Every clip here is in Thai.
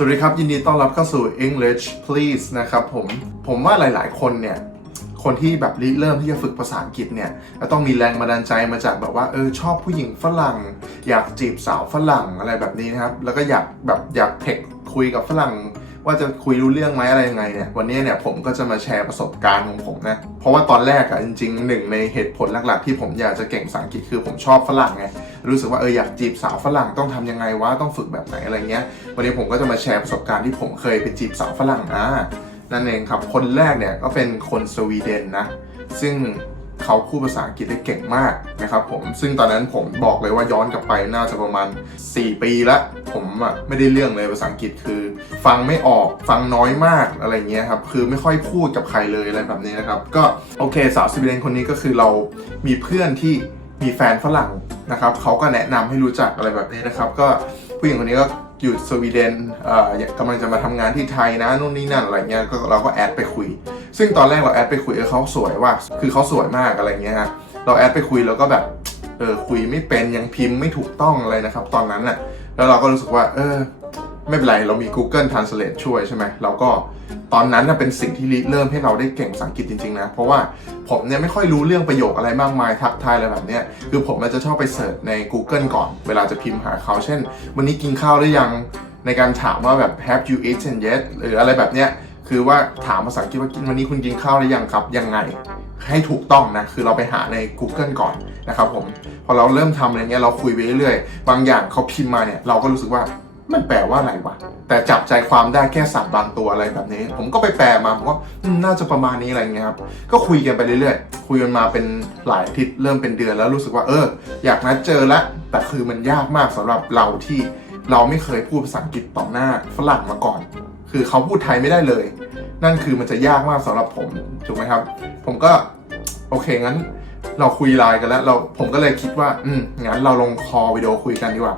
สวัสดีครับ ยินดีต้อนรับเข้าสู่ English please นะครับผมผมว่าหลายๆ คนเนี่ย คนที่แบบริเริ่มที่จะฝึกภาษาอังกฤษเนี่ยจะต้องมีแรงบันดาลใจมาจากแบบว่าเออชอบผู้หญิงฝรั่ง อยากจีบสาวฝรั่งอะไรแบบนี้นะครับ แล้วก็อยากแบบอยากเทคคุยกับฝรั่ง ว่าจะคุยรู้เรื่องไหมอะไรยังไงเนี่ยวันนี้เนี่ยผมก็จะมาแชร์ประสบการณ์ของผมนะเพราะว่าตอนแรกอะจริงๆหนึ่งในเหตุผลหลักๆ ที่ผมอยากจะเก่งภาษาอังกฤษคือผมชอบฝรั่งไงรู้สึกว่าเอออยากจีบสาวฝรั่งต้องทำยังไงวะต้องฝึกแบบไหนอะไรเงี้ย วันนี้ผมก็จะมาแชร์ประสบการณ์ที่ผมเคยไปจีบสาวฝรั่งอ่านั่นเองครับคนแรกเนี่ยก็เป็นคนสวีเดนนะซึ่ง เขาพูดภาษาอังกฤษได้เก่งมากนะครับผมซึ่งตอนนั้นผมบอกเลยว่าย้อนกลับไปน่าจะประมาณ 4 ปีละผมอะไม่ได้เรื่องเลยภาษาอังกฤษคือ ฟังไม่ออกฟังน้อยมากอะไรเงี้ยครับคือไม่ค่อยพูดกับใครเลยอะไรแบบนี้นะครับ ก็โอเคสาวสวีเดนคนนี้ก็คือเรามีเพื่อนที่มีแฟนฝรั่งนะครับเขาก็แนะนำให้รู้จักอะไรแบบนี้นะครับ ก็ผู้หญิงคนนี้ก็ อยู่สวีเดนเอ่อกำลังจะมาทำงานที่ไทยนะนู่นนี่นั่นอะไรเงี้ยก็เราก็แอดไปคุย ซึ่งตอนแรกเราแอดไปคุยเออเขาสวยว่า คือเขาสวยมากอะไรเงี้ยฮะเราแอดไปคุยแล้วก็แบบเออคุยไม่เป็นยังพิมพ์ไม่ถูกต้องอะไรนะครับ ตอนนั้นน่ะแล้วเราก็รู้สึกว่า เออ ไม่เป็นไร เรามี Google Translate ช่วยใช่ไหมเราก็ ตอนนั้นเป็นสิ่งที่ริเริ่มให้เราได้เก่งภาษาอังกฤษจริงๆนะ เพราะว่าผมเนี่ยไม่ค่อยรู้เรื่องประโยคอะไรมากมายทักทายอะไรแบบเนี้ยคือผมมันจะชอบไปเสิร์ชใน Google ก่อน เวลาจะพิมพ์หาเขา เช่น วันนี้กินข้าวหรือยังในการถามว่าแบบ have you eaten yet หรืออะไรแบบเนี้ยคือว่าถามภาษาอังกฤษว่ากินวันนี้คุณกินข้าวหรือยังครับ ยังไงให้ถูกต้องนะ คือเราไปหาใน Google ก่อนนะครับผม พอเราเริ่มทำอะไรเงี้ยเราคุยไปเรื่อยๆ บางอย่างเขาพิมพ์มาเนี่ย เราก็รู้สึกว่า มันแปลว่าอะไรวะ แต่จับใจความได้แค่สับบางตัวอะไรแบบนี้ ผมก็ไปแปลมาผมว่าน่าจะประมาณนี้อะไรเงี้ยครับ ก็คุยกันไปเรื่อยๆ คุยกันมาเป็นหลายอาทิตย์เริ่มเป็นเดือนแล้วรู้สึกว่าเออ อยากนัดเจอละแต่คือมันยากมากสำหรับเราที่เราไม่เคยพูดภาษาอังกฤษต่อหน้าฝรั่งมาก่อน คือเขาพูดไทยไม่ได้เลย นั่นคือมันจะยากมากสำหรับผมถูกไหมครับ ผมก็โอเคงั้น เราคุยไลน์กันแล้ว เราผมก็เลยคิดว่า อืมงั้นเราลงคอวิดีโอคุยกันดีกว่า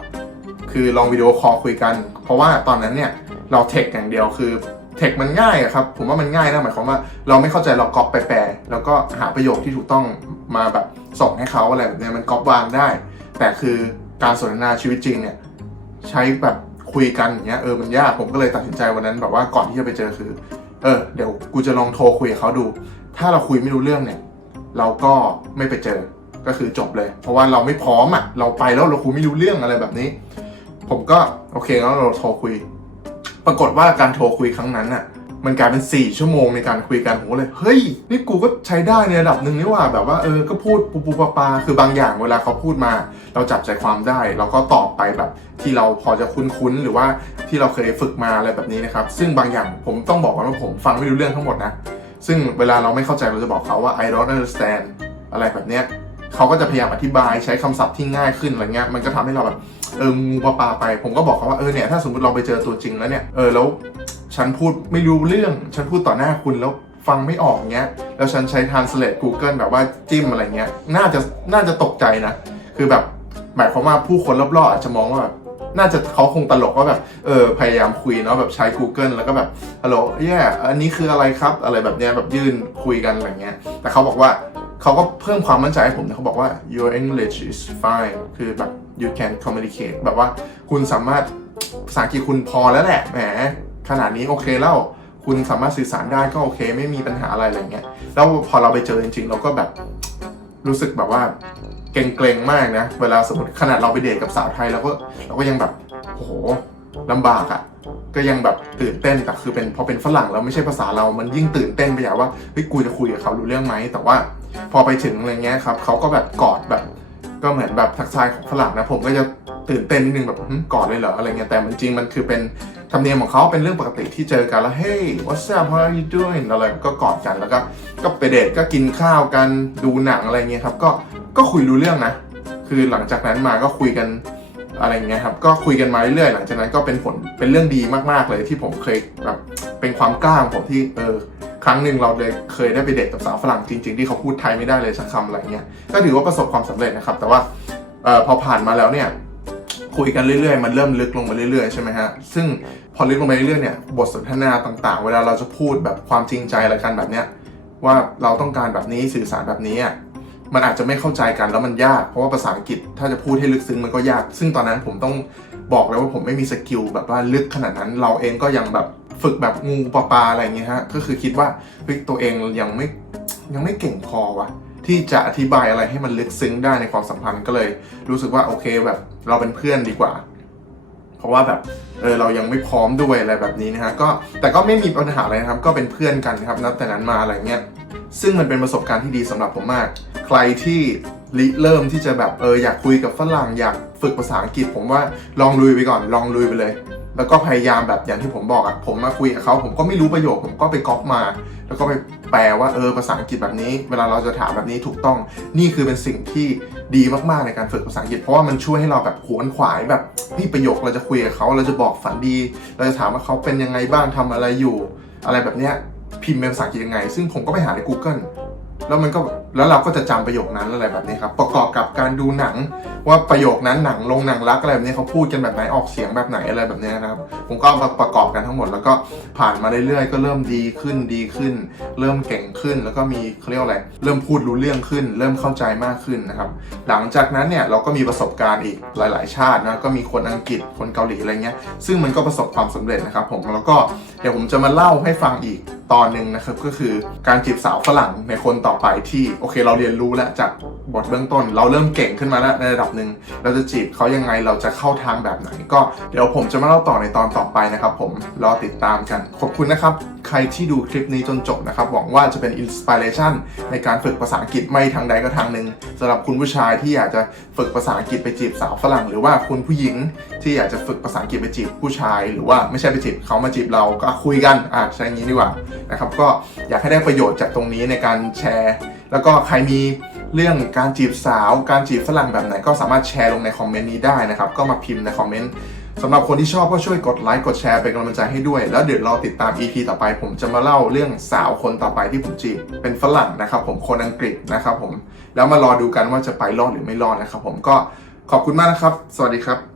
คือลองวิดีโอคอลคุยกัน เพราะว่าตอนนั้นเนี่ยเราเทคอย่างเดียวคือเทคมันง่ายครับผมว่ามันง่ายนะหมายความว่าเราไม่เข้าใจเราก๊อปไปแปลแล้วก็หาประโยคที่ถูกต้องมาแบบส่งให้เขาอะไรแบบนี้มันก๊อปวางได้ แต่คือการสนทนาชีวิตจริงเนี่ยใช้แบบคุยกันอย่างเงี้ยเออมันยากผมก็เลยตัดสินใจวันนั้นแบบว่าก่อนที่จะไปเจอคือ เออเดี๋ยวกูจะลองโทรคุยกับเขาดู ถ้าเราคุยไม่รู้เรื่องเนี่ย เราก็ไม่ไปเจอก็คือจบเลย เพราะว่าเราไม่พร้อมอะเราไปแล้วเราคุยไม่รู้เรื่องอะไรแบบนี้ ผมก็โอเคแล้วเราโทรคุย ปรากฏว่าการโทรคุยครั้งนั้นอะมันกลายเป็น 4 ชั่วโมงในการคุยกันผมเลย เฮ้ย นี่กูก็ใช้ได้ในระดับหนึ่งนี่หว่าแบบว่าเออ ก็พูดปูปูปาปาคือบางอย่างเวลาเขาพูดมา เราจับใจความได้ เราก็ตอบไปแบบ ที่เราพอจะคุ้นๆ หรือว่าที่เราเคยฝึกมาอะไรแบบนี้นะครับ ซึ่งบางอย่างผมต้องบอกก่อนว่าผมฟังไม่รู้เรื่องทั้งหมดนะ ซึ่งเวลาเราไม่เข้าใจเราจะบอกเขาว่า I don't understand อะไรแบบเนี้ย เขาก็จะพยายามอธิบายใช้คำศัพท์ที่ง่ายขึ้นอะไรเงี้ยมันก็ทำให้เราแบบเอองูปลาปลาไป ผมก็บอกเขาว่าเออเนี่ยถ้าสมมติเราไปเจอตัวจริงแล้วเนี่ยเออแล้วฉันพูดไม่รู้เรื่อง ฉันพูดต่อหน้าคุณแล้วฟังไม่ออกเงี้ย แล้วฉันใช้ translate Google แบบว่าจิ้มอะไรเงี้ย น่าจะ น่าจะตกใจนะ คือแบบ หมายความว่าผู้คนรอบๆ อาจจะมองว่าแบบ น่าจะเขาคงตลกว่าแบบ เออ พยายามคุยเนาะ แบบใช้ Google แล้วก็แบบ ฮัลโหลแย่อันนี้คืออะไรครับ อะไรแบบเนี้ย แบบยื่นคุยกันอะไรเงี้ย แต่เขาบอกว่า เขาก็เพิ่มความมั่นใจให้ผมนะเขาบอกว่า your English is fine คือแบบ you can communicate แบบว่าคุณสามารถภาษาอังกฤษคุณพอแล้วแหละแหมขนาดนี้โอเคแล้วคุณสามารถสื่อสารได้ก็โอเค ไม่มีปัญหาอะไรอะไรเงี้ยแล้วพอเราไปเจอจริงๆ เราก็แบบรู้สึกแบบว่าเกรงๆมากนะ เวลาสมมติขนาดเราไปเดทกับสาวไทยเราก็เราก็ยังแบบโอ้โหลำบากอะ่ะก็ยังแบบตื่นเต้นแต่คือเป็นพอเป็นฝรั่งแล้วไม่ใช่ภาษาเรา มันยิ่งตื่นเต้นไปอย่างว่าเฮ้ยกูจะคุยกับเขารู้เรื่องไหมแต่ว่า พอไปถึงอะไรเงี้ยครับเขาก็แบบกอดแบบก็เหมือนแบบทักทายของฝรั่งนะผมก็จะตื่นเต้นนิดนึงแบบกอดเลยเหรออะไรเงี้ยแต่จริงมันคือเป็นธรรมเนียมของเขาเป็นเรื่องปกติที่เจอกันแล้ว hey what's up how are you doing อะไรก็กอดกันแล้วก็ก็ไปเดทก็กินข้าวกันดูหนังอะไรเงี้ยครับก็ก็คุยรู้เรื่องนะ คือหลังจากนั้นมาก็คุยกันอะไรเงี้ยครับก็คุยกันมาเรื่อยๆหลังจากนั้นก็เป็นผลเป็นเรื่องดีมากๆเลยที่ผมเคยแบบเป็นความกล้าของผมที่เออ ครั้งหนึ่งเราเลยเคยได้ไปเดทกับสาวฝรั่งจริง ๆ ที่เขาพูดไทยไม่ได้เลยสักคำอะไรเงี้ยก็ถือว่าประสบความสำเร็จนะครับ แต่ว่าออพอผ่านมาแล้วเนี่ยคุยกันเรื่อยๆ มันเริ่มลึกลงมาเรื่อยๆ ใช่ไหมฮะ ซึ่งพอลึกลงไปเรื่อยๆ เนี่ย บทสนทนาต่างๆ เวลาเราจะพูดแบบความจริงใจอะไรกันแบบเนี้ย ว่าเราต้องการแบบนี้สื่อสารแบบนี้อะ มันอาจจะไม่เข้าใจกันแล้วมันยาก เพราะว่าภาษาอังกฤษถ้าจะพูดให้ลึกซึ้งมันก็ยาก ซึ่งตอนนั้นผมต้องบอกเลยว่าผมไม่มีสกิลแบบว่าลึกขนาดนั้น เราเองก็ยังแบบ ฝึกแบบงูปลาปลาอะไรเงี้ยฮะก็คือคิดว่าเฮ้ยตัวเองยังไม่ยังไม่เก่งพอวะที่จะอธิบายอะไรให้มันลึกซึ้งได้ในความสัมพันธ์ก็เลย รู้สึกว่าโอเคแบบเราเป็นเพื่อนดีกว่า เพราะว่าแบบเออเรายังไม่พร้อมด้วยอะไรแบบนี้นะฮะก็แต่ก็ไม่มีปัญหาอะไรนะครับ ก็เป็นเพื่อนกันครับนับแต่นั้นมาอะไรเงี้ยซึ่งมันเป็นประสบการณ์ที่ดีสำหรับผมมาก ใครที่ริเริ่มที่จะแบบเอออยากคุยกับฝรั่งอยากฝึกภาษาอังกฤษผมว่าลองลุยไปก่อนลองลุยไปเลย แล้วก็พยายามแบบอย่างที่ผมบอกอะผมมาคุยกับเขาผมก็ไม่รู้ประโยค ผมก็ไปก๊อปมา แล้วก็ไปแปลว่าเออภาษาอังกฤษแบบนี้ เวลาเราจะถามแบบนี้ถูกต้อง นี่คือเป็นสิ่งที่ดีมากๆในการฝึกภาษาอังกฤษเพราะว่ามันช่วยให้เราแบบขวนขวายแบบนี่ประโยคเราจะคุยกับเขาเราจะบอกฝันดี เราจะถามว่าเขาเป็นยังไงบ้างทำอะไรอยู่ อะไรแบบเนี้ยพิมพ์เป็นภาษาอังกฤษยังไง ซึ่งผมก็ไปหาใน Google แล้วมันก็แล้วเราก็จะจำประโยคนั้นอะไรแบบนี้ครับประกอบกับการดูหนังว่าประโยคนั้นหนังลงหนังรักอะไรแบบนี้เขาพูดกันแบบไหนออกเสียงแบบไหนอะไรแบบนี้นะครับ ผมก็มาประกอบกันทั้งหมด แล้วก็ผ่านมาเรื่อยๆก็เริ่มดีขึ้นดีขึ้น เริ่มเก่งขึ้น แล้วก็มีเขาเรียกอะไรเริ่มพูดรู้เรื่องขึ้น เริ่มเข้าใจมากขึ้นนะครับ หลังจากนั้นเนี่ยเราก็มีประสบการณ์อีกหลาย ๆ ชาตินะก็มีคนอังกฤษคนเกาหลีอะไรเงี้ยซึ่งมันก็ประสบความสำเร็จนะครับ ผมแล้วก็เดี๋ยวผมจะมาเล่าให้ฟังอีกตอนหนึ่งนะครับก็คือการจีบสาวฝรั่งในคนต่อไปที่โอเค เราเรียนรู้แล้วจากบทเบื้องต้น เราเริ่มเก่งขึ้นมาแล้วในระดับหนึ่งเราจะจีบเขายังไงเราจะเข้าทางแบบไหน ก็เดี๋ยวผมจะมาเล่าต่อในตอนต่อไปนะครับ ผมรอติดตามกันขอบคุณนะครับ ใครที่ดูคลิปนี้จนจบนะครับหวังว่าจะเป็นอินสปิเรชันในการฝึกภาษาอังกฤษไม่ทางใดก็ทางหนึ่งสำหรับคุณผู้ชายที่อยากจะฝึกภาษาอังกฤษไปจีบสาวฝรั่ง หรือว่าคุณผู้หญิงที่อยากจะฝึกภาษาอังกฤษไปจีบผู้ชาย หรือว่าไม่ใช่ไปจีบเขามาจีบเราก็คุยกันอะใช้อย่างนี้ดีกว่านะครับก็อยากให้ได้ประโยชน์จากตรงนี้ในการแชร์ แล้วก็ใครมีเรื่องการจีบสาว การจีบฝรั่งแบบไหนก็สามารถแชร์ลงในคอมเมนต์นี้ได้นะครับ ก็มาพิมพ์ในคอมเมนต์สำหรับคนที่ชอบก็ช่วยกดไลค์กดแชร์เป็นกำลังใจให้ด้วย แล้วเดี๋ยวรอติดตาม EP ต่อไป ผมจะมาเล่าเรื่องสาวคนต่อไปที่ผมจีบเป็นฝรั่งนะครับผมคนอังกฤษนะครับผมแล้วมารอดูกันว่าจะไปรอดหรือไม่รอดนะครับผมก็ขอบคุณมากนะครับ สวัสดีครับ